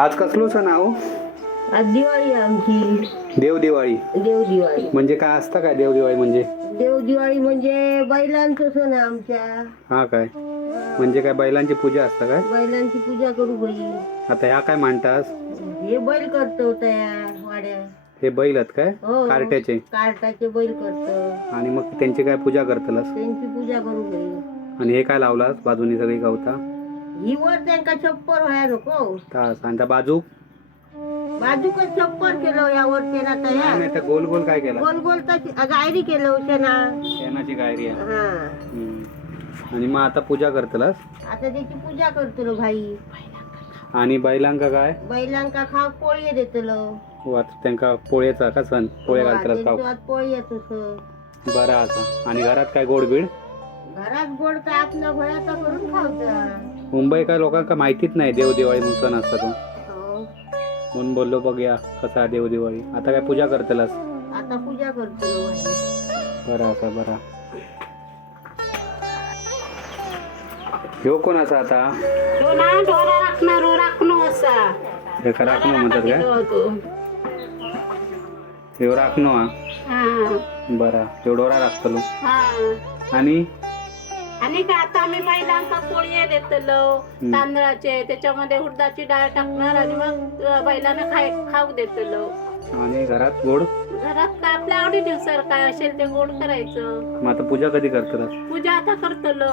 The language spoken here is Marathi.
आज कसलो सण आहो? आज दिवाळी आहे आमची. देव दिवाळी देव दिवाळी. म्हणजे काय असतं काय देव दिवाळी म्हणजे? देव दिवाळी म्हणजे बैलांचं सण आहे आमच्या. हा काय म्हणजे काय बैलांची पूजा असतं काय? बैलांची पूजा करू बाई. आता ह्या काय मांडतास? हे बैल करतो तयार वाड्या. हे बैल आहेत काय? हो. कार्ट्याचे कार्टाचे बैल करतो. आणि मग त्यांची काय पूजा करतलस? त्यांची पूजा करू बाई. आणि हे काय लावलास बाजूनी सगळी गवता? ही वर त्यांका छप्पर व्हायला नको. तास आणि त्या बाजू बाजूकच छप्पर केलं यावर त्यांना तयार. नाही त्या गोल गोल काय केला? गोल गोल तर गायरी केलं होतं ना. शेणाची गायरी आहे. हा. आणि मग आता पूजा करतलस? आता त्याची पूजा करतो भाई. आणि बैलांका काय? बैलांका खाव पोळी देतलो. त्यांका पोळ्याचा का सण पोळ्या घालतलस खाऊ? पोळी येतो. बरं असं. आणि घरात काय गोड बीड? घरात गोड काय आपल्या घराचा करून खावता. मुंबई काय लोकांना माहितीच नाही देव दिवाळी म्हणून सण असता तो. हो. म्हणून बोललो बघूया कसा देव दिवाळी. आता काय पूजा करतलस? आता पूजा करतो भाई. बरं असा बरा. ह्यो कोण असा आता? तो ना ढोरा राखणारो राखणो असा. हे का राखणो म्हणतात काय? ह्यो राखणो हा. हा. बरा ह्यो डोरा राखतलो. हा. आणि आणि का आता आम्ही बैलांका पोळी देतलो तांदळाचे, त्याच्यामध्ये उडदाची डाळ टाकणार आणि मग बैलांना खाऊ देतलो. आणि घरात गोड? घरात काय आपल्या आवडीनुसार काय असेल ते गोड करायचं. मग आता पूजा कधी करतलस? पूजा आता करतलो.